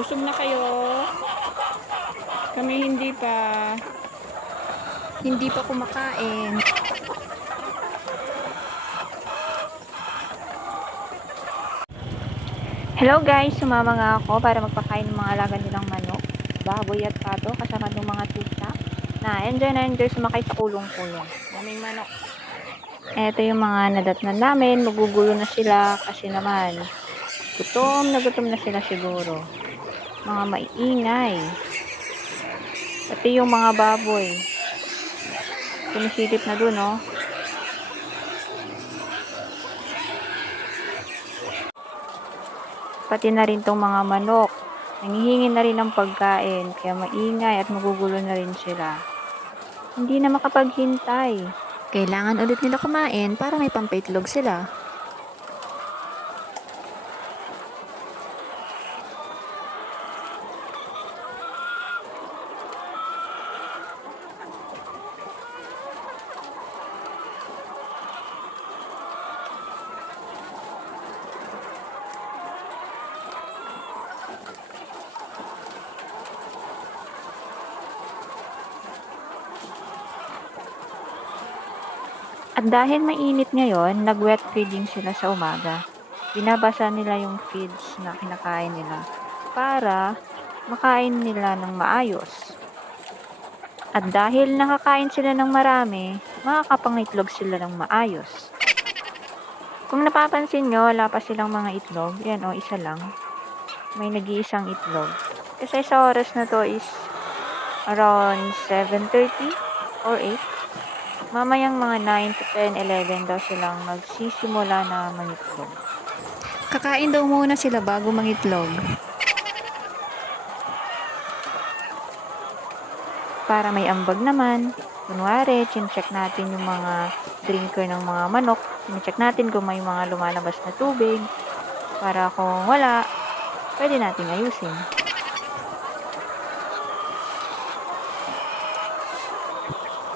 Busog na kayo? Kami hindi pa. Hindi pa kumakain. Hello guys, sumama nga ako para magpakain ng mga alaga nilang manok, baboy at pato kasama ng mga tuta na enjoy sumakay sa kulong-kulong. Daming manok. Eto yung mga nadatnan namin, magugulo na sila kasi naman gutom na sila siguro. Mga maiingay. Pati yung mga baboy. Sumisilip na dun, oh. Pati na rin tong mga manok. Nangihingi na rin ng pagkain, kaya maingay at magugulo na rin sila. Hindi na makapaghintay. Kailangan ulit nila kumain para may pampaitlog sila. At dahil mainit ngayon, nag-wet feeding sila sa umaga. Binabasa nila yung feeds na kinakain nila para makain nila ng maayos. At dahil nakakain sila ng marami, makakapangitlog sila ng maayos. Kung napapansin nyo, wala pa silang mga itlog. Yan o, isa lang. May nag-iisang itlog. Kasi sa oras na to is around 7:30 or 8. Mamayang mga 9 to 10, 11 daw silang magsisimula na mangitlog. Kakain daw muna sila bago mangitlog. Para may ambag naman. Kunwari, chin-check natin yung mga drinker ng mga manok. Chin-check natin kung may mga lumalabas na tubig. Para kung wala, pwede natin ayusin.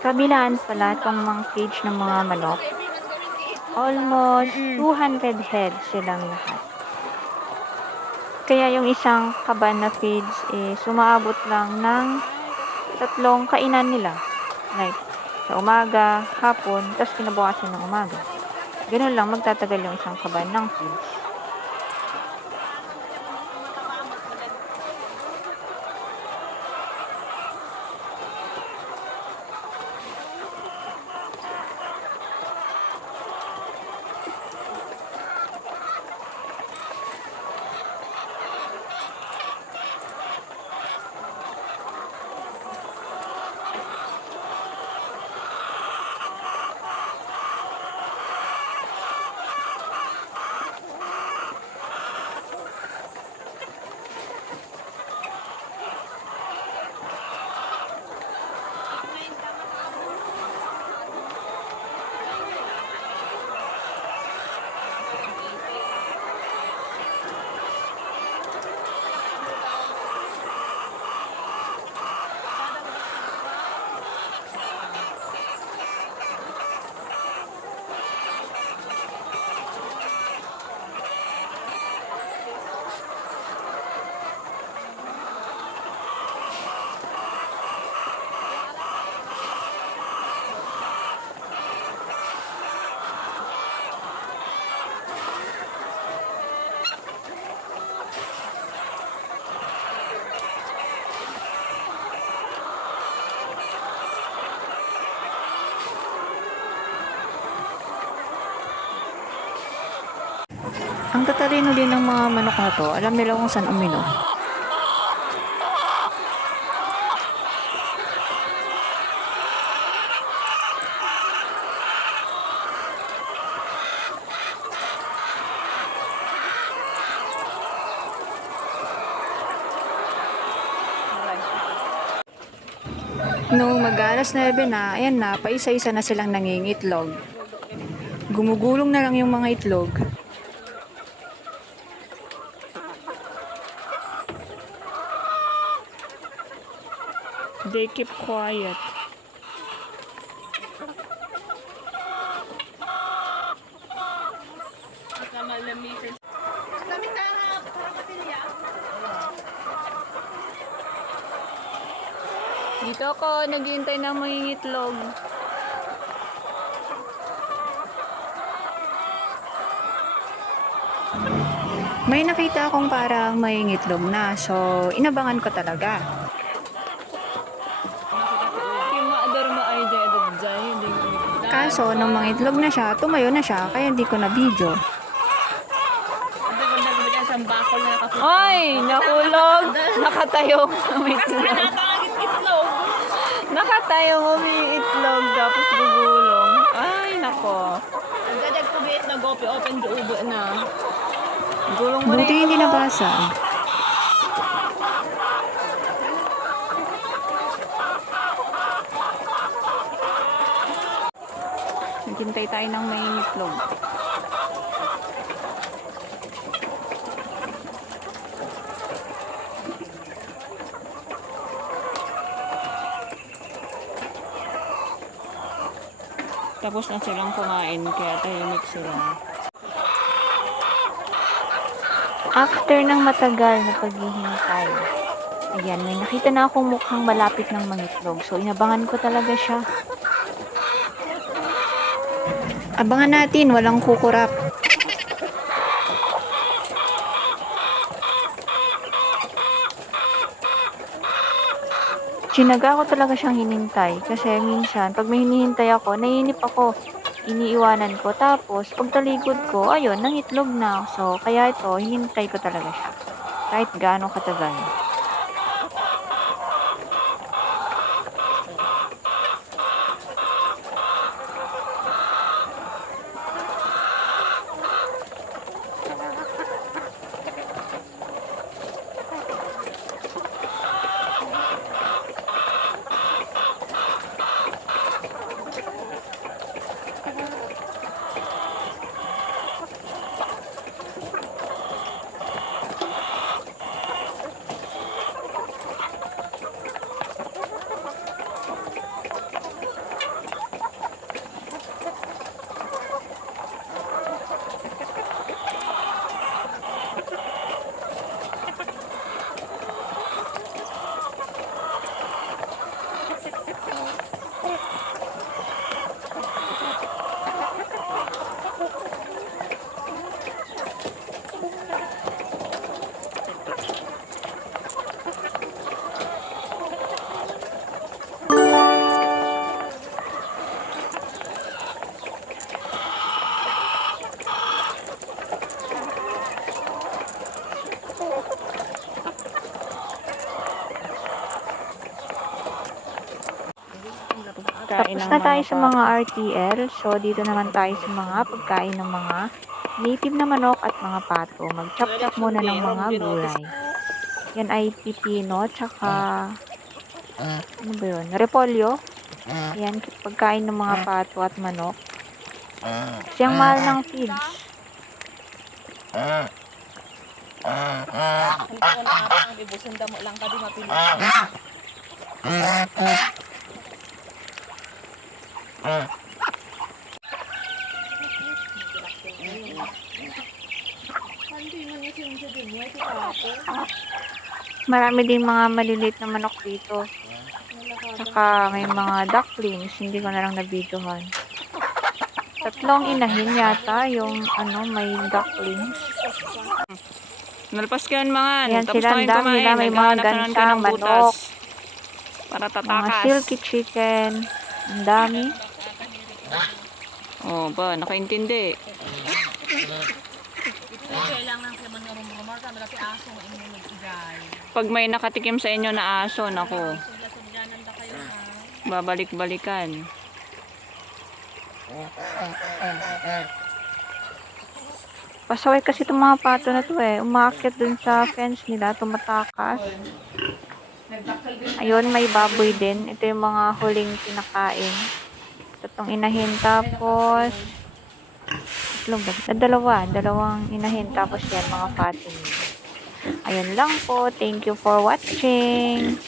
Kabilaan pala itong mga cage ng mga manok. Almost 200 heads silang lahat. Kaya yung isang kaban na feeds sumaabot lang ng 3 kainan nila. Like, sa umaga, hapon, tapos kinabukasan ng umaga. Ganun lang magtatagal yung isang kaban ng feeds. Ang tatalino din ng mga manok na to, alam nila kung saan umino. Noong mag-alas 9 na, ayan na, paisa-isa na silang nangingitlog. Gumugulong na lang yung mga itlog. They keep quiet. Dito ako, naghihintay ng mangingitlog. May nakita akong parang mangingitlog na, so inabangan ko talaga. Kaso, nung mangitlog na siya, tumayo na siya, kaya hindi ko na video. Ay, nahulog! Nakatayong umiitlog. Nakatayong umiitlog, tapos gugulong. Ay, nako. Nagdadag ko bit na gopi open do ubo na. Gulong mo rin. Buti hindi nabasa. Naghintay tayo ng mangingitlog. Tapos na silang kumain, kaya tahimik sila. After ng matagal na paghihintay, ayan, may nakita na akong mukhang malapit ng mangitlog. So, inabangan ko talaga siya. Abangan natin, walang kukurap. Tsinaga ko talaga siyang hinintay. Kasi minsan, pag may hinihintay ako, naiinip ako. Iniiwanan ko. Tapos, pag talikod ko, ayun, nangitlog na. So, kaya ito, hinintay ko talaga siya. Kahit gaano katagal. Tapos na tayo sa mga RTL. So, dito naman tayo sa mga pagkain ng mga native na manok at mga pato. Mag-chop-chop muna ng mga gulay. Yan ay pipino, tsaka ano ba yun? Repolyo. Yan, pagkain ng mga pato at manok. Kasi ang mahal ng feeds. Hindi ko na ang ibusunda mo lang kadi mapili. Marami din mga maliliit na manok dito. Tsaka may mga ducklings. Hindi ko na lang nabidyohan. Tatlong inahin yata yung may ducklings. Nalpas ka mga. Ayan sila, ang dami nila. May mga gansang manok. Para Mga tatakas. silky chicken. Ang dami. Oh, ba, nakaintindi. Pag may nakatikim sa inyo na aso, nako. Babalik-balikan. Pasaway kasi itong mga pato na to eh. Umaakit dun sa fence nila. Tumatakas. Ayun, may baboy din. Ito yung mga huling pinakain. Itong inahin. Tapos, dalawang inahin. Tapos yan, mga pato. Ayun lang po. Thank you for watching.